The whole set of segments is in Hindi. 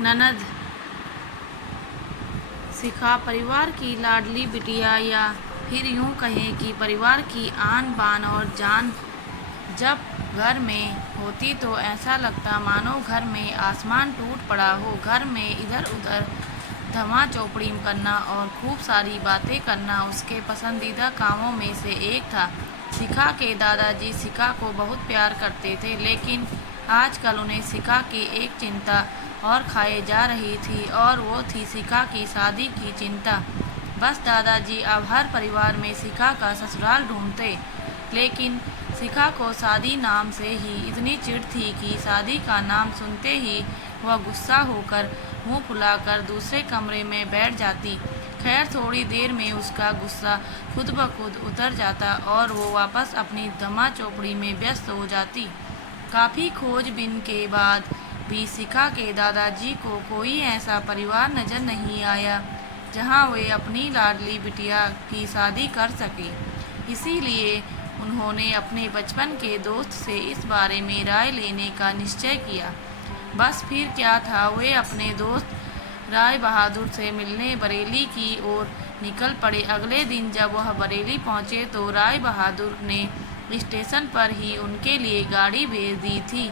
ननद शिखा परिवार की लाडली बिटिया, या फिर यूं कहें कि परिवार की आन बान और जान। जब घर में होती तो ऐसा लगता मानो घर में आसमान टूट पड़ा हो। घर में इधर उधर धमा चौपड़ी करना और खूब सारी बातें करना उसके पसंदीदा कामों में से एक था। शिखा के दादाजी शिखा को बहुत प्यार करते थे, लेकिन आजकल उन्हें शिखा की एक चिंता और खाए जा रही थी, और वो थी शिखा की शादी की चिंता। बस दादाजी अब हर परिवार में शिखा का ससुराल ढूंढते, लेकिन शिखा को शादी नाम से ही इतनी चिढ़ थी कि शादी का नाम सुनते ही वह गुस्सा होकर मुंह फुलाकर दूसरे कमरे में बैठ जाती। खैर, थोड़ी देर में उसका गुस्सा खुद ब खुद उतर जाता और वो वापस अपनी धमा चौपड़ी में व्यस्त हो जाती। काफ़ी खोजबीन के बाद भी शिखा के दादाजी को कोई ऐसा परिवार नजर नहीं आया जहां वे अपनी लाडली बिटिया की शादी कर सके। इसीलिए उन्होंने अपने बचपन के दोस्त से इस बारे में राय लेने का निश्चय किया। बस फिर क्या था, वे अपने दोस्त राय बहादुर से मिलने बरेली की ओर निकल पड़े। अगले दिन जब वह बरेली पहुंचे तो राय बहादुर ने स्टेशन पर ही उनके लिए गाड़ी भेज दी थी।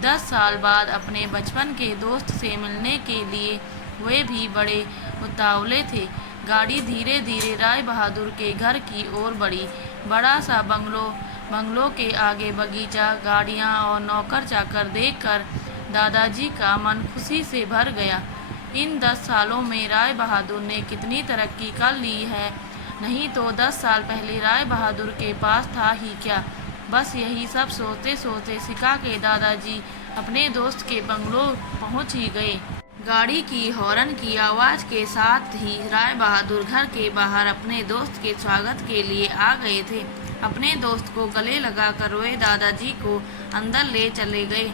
10 साल बाद अपने बचपन के दोस्त से मिलने के लिए वे भी बड़े उतावले थे। गाड़ी धीरे धीरे राय बहादुर के घर की ओर बढ़ी। बड़ा सा बंगलों के आगे बगीचा, गाड़ियां और नौकर चाकर देखकर दादाजी का मन खुशी से भर गया। इन 10 सालों में राय बहादुर ने कितनी तरक्की कर ली है। नहीं तो 10 साल पहले राय बहादुर के पास था ही क्या। बस यही सब सोचते सोचते शिखा के दादाजी अपने दोस्त के बंगलो पहुंच ही गए। गाड़ी की हॉर्न की आवाज़ के साथ ही राय बहादुर घर के बाहर अपने दोस्त के स्वागत के लिए आ गए थे। अपने दोस्त को गले लगाकर वे दादाजी को अंदर ले चले गए।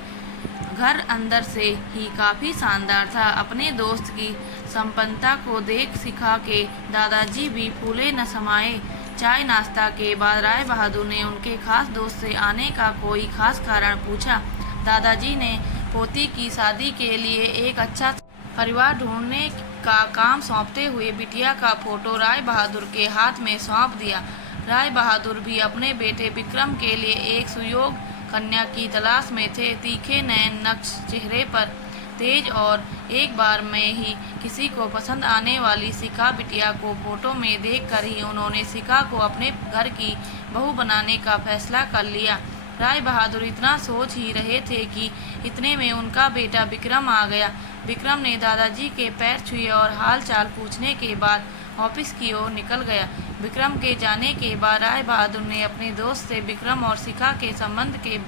घर अंदर से ही काफ़ी शानदार था। अपने दोस्त की संपन्नता को देख शिखा के दादाजी भी फूले न समाये। चाय नाश्ता के बाद राय बहादुर ने उनके खास दोस्त से आने का कोई खास कारण पूछा। दादाजी ने पोती की शादी के लिए एक अच्छा परिवार ढूंढने का काम सौंपते हुए बिटिया का फोटो राय बहादुर के हाथ में सौंप दिया। राय बहादुर भी अपने बेटे विक्रम के लिए एक सुयोग्य कन्या की तलाश में थे। तीखे नयन नक्श चेहरे पर तेज और एक बार में ही किसी को पसंद आने वाली शिखा बिटिया को फोटो में देखकर ही उन्होंने शिखा को अपने घर की बहू बनाने का फैसला कर लिया। राय बहादुर इतना सोच ही रहे थे कि इतने में उनका बेटा विक्रम आ गया। विक्रम ने दादाजी के पैर छुए और हाल चाल पूछने के बाद ऑफिस की ओर निकल गया। विक्रम के जाने के बाद राय बहादुर ने अपने दोस्त से विक्रम और शिखा के संबंध के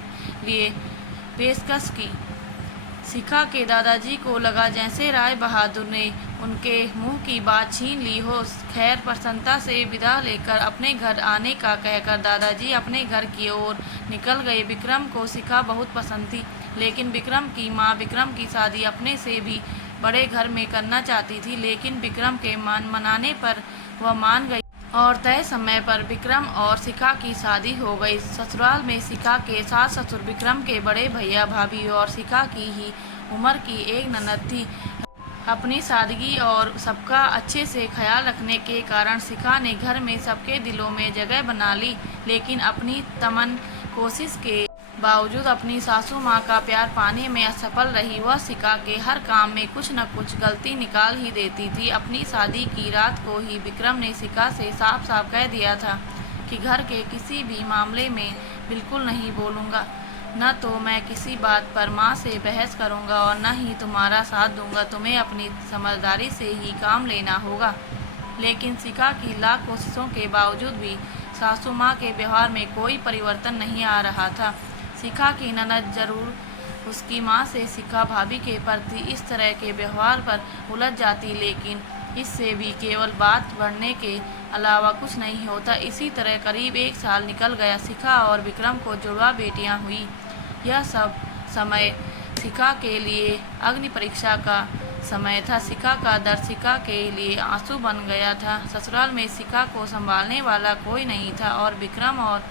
लिए पेशकश की। शिखा के दादाजी को लगा जैसे राय बहादुर ने उनके मुंह की बात छीन ली हो। खैर, प्रसन्नता से विदा लेकर अपने घर आने का कहकर दादाजी अपने घर की ओर निकल गए। विक्रम को शिखा बहुत पसंद थी, लेकिन विक्रम की माँ विक्रम की शादी अपने से भी बड़े घर में करना चाहती थी। लेकिन विक्रम के मनाने पर वह मान गई और तय समय पर विक्रम और शिखा की शादी हो गई। ससुराल में शिखा के सास ससुर विक्रम के बड़े भैया भाभी और शिखा की ही उम्र की एक ननद थी। अपनी सादगी और सबका अच्छे से ख्याल रखने के कारण शिखा ने घर में सबके दिलों में जगह बना ली। लेकिन अपनी तमन कोशिश के बावजूद अपनी सासू माँ का प्यार पाने में असफल रही। वह शिखा के हर काम में कुछ न कुछ गलती निकाल ही देती थी। अपनी शादी की रात को ही विक्रम ने शिखा से साफ साफ कह दिया था कि घर के किसी भी मामले में बिल्कुल नहीं बोलूँगा, न तो मैं किसी बात पर माँ से बहस करूँगा और न ही तुम्हारा साथ दूँगा। तुम्हें अपनी समझदारी से ही काम लेना होगा। लेकिन शिखा की लाख कोशिशों के बावजूद भी सासू माँ के व्यवहार में कोई परिवर्तन नहीं आ रहा था। शिखा की ननद जरूर उसकी माँ से शिखा भाभी के प्रति इस तरह के व्यवहार पर उलझ जाती, लेकिन इससे भी केवल बात बढ़ने के अलावा कुछ नहीं होता। इसी तरह करीब 1 साल निकल गया। शिखा और विक्रम को जुड़वा बेटियां हुई। यह सब समय शिखा के लिए अग्नि परीक्षा का समय था। शिखा का दर्द शिखा के लिए आंसू बन गया था। ससुराल में शिखा को संभालने वाला कोई नहीं था और विक्रम और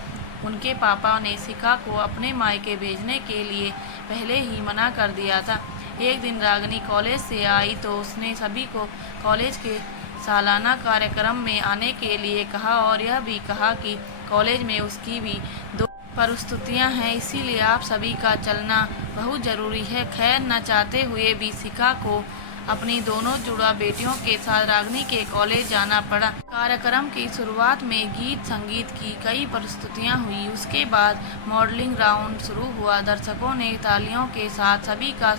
उनके पापा ने शिखा को अपने मायके भेजने के लिए पहले ही मना कर दिया था। एक दिन रागिनी कॉलेज से आई तो उसने सभी को कॉलेज के सालाना कार्यक्रम में आने के लिए कहा और यह भी कहा कि कॉलेज में उसकी भी 2 प्रस्तुतियां हैं, इसीलिए आप सभी का चलना बहुत ज़रूरी है। खैर, न चाहते हुए भी शिखा को अपनी दोनों जुड़वा बेटियों के साथ रागिनी के कॉलेज जाना पड़ा। कार्यक्रम की शुरुआत में गीत संगीत की कई प्रस्तुतियां हुई। उसके बाद मॉडलिंग राउंड शुरू हुआ। दर्शकों ने तालियों के साथ सभी का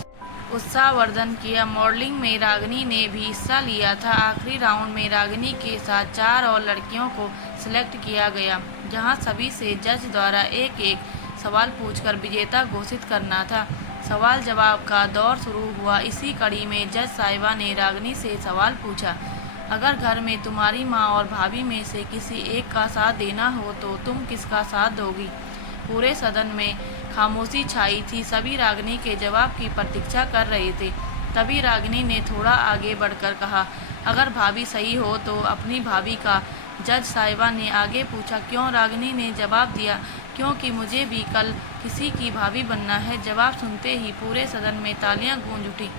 उत्साहवर्धन किया। मॉडलिंग में रागिनी ने भी हिस्सा लिया था। आखिरी राउंड में रागिनी के साथ 4 और लड़कियों को सिलेक्ट किया गया, जहां सभी से जज द्वारा एक एक सवाल पूछकर विजेता घोषित करना था। सवाल जवाब का दौर शुरू हुआ। इसी कड़ी में जज साहिबा ने रागिनी से सवाल पूछा, अगर घर में तुम्हारी माँ और भाभी में से किसी एक का साथ देना हो तो तुम किसका साथ दोगी? पूरे सदन में खामोशी छाई थी। सभी रागिनी के जवाब की प्रतीक्षा कर रहे थे। तभी रागिनी ने थोड़ा आगे बढ़कर कहा, अगर भाभी सही हो तो अपनी भाभी का। जज साहिबा ने आगे पूछा, क्यों? रागिनी ने जवाब दिया, क्योंकि मुझे भी कल किसी की भाभी बनना है। जवाब सुनते ही पूरे सदन में तालियां गूंज उठी।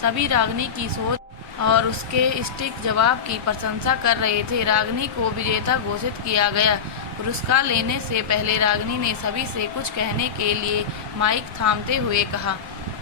सभी रागिनी की सोच और उसके सटीक जवाब की प्रशंसा कर रहे थे। रागिनी को विजेता घोषित किया गया। पुरस्कार लेने से पहले रागिनी ने सभी से कुछ कहने के लिए माइक थामते हुए कहा,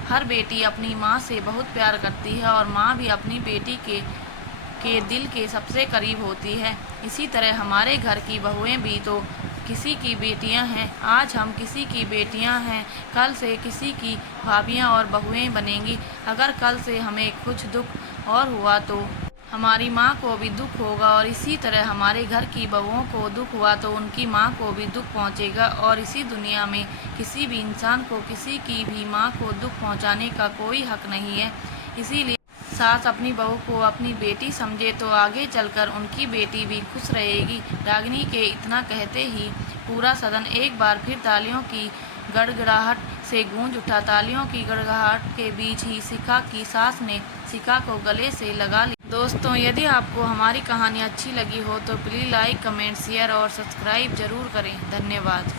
हर बेटी अपनी माँ से बहुत प्यार करती है और माँ भी अपनी बेटी के दिल के सबसे करीब होती है। इसी तरह हमारे घर की बहुएं भी तो किसी की बेटियां हैं। आज हम किसी की बेटियां हैं, कल से किसी की भाभियां और बहुएं बनेंगी। अगर कल से हमें कुछ दुख और हुआ तो हमारी माँ को भी दुख होगा, और इसी तरह हमारे घर की बहुओं को दुख हुआ तो उनकी माँ को भी दुख पहुँचेगा। और इसी दुनिया में किसी भी इंसान को किसी की भी माँ को दुख पहुँचाने का कोई हक नहीं है। इसीलिए सास अपनी बहू को अपनी बेटी समझे तो आगे चलकर उनकी बेटी भी खुश रहेगी। रागिनी के इतना कहते ही पूरा सदन एक बार फिर तालियों की गड़गड़ाहट से गूंज उठा। तालियों की गड़गड़ाहट के बीच ही शिखा की सास ने शिखा को गले से लगा लिया। दोस्तों, यदि आपको हमारी कहानी अच्छी लगी हो तो प्लीज़ लाइक, कमेंट, शेयर और सब्सक्राइब जरूर करें। धन्यवाद।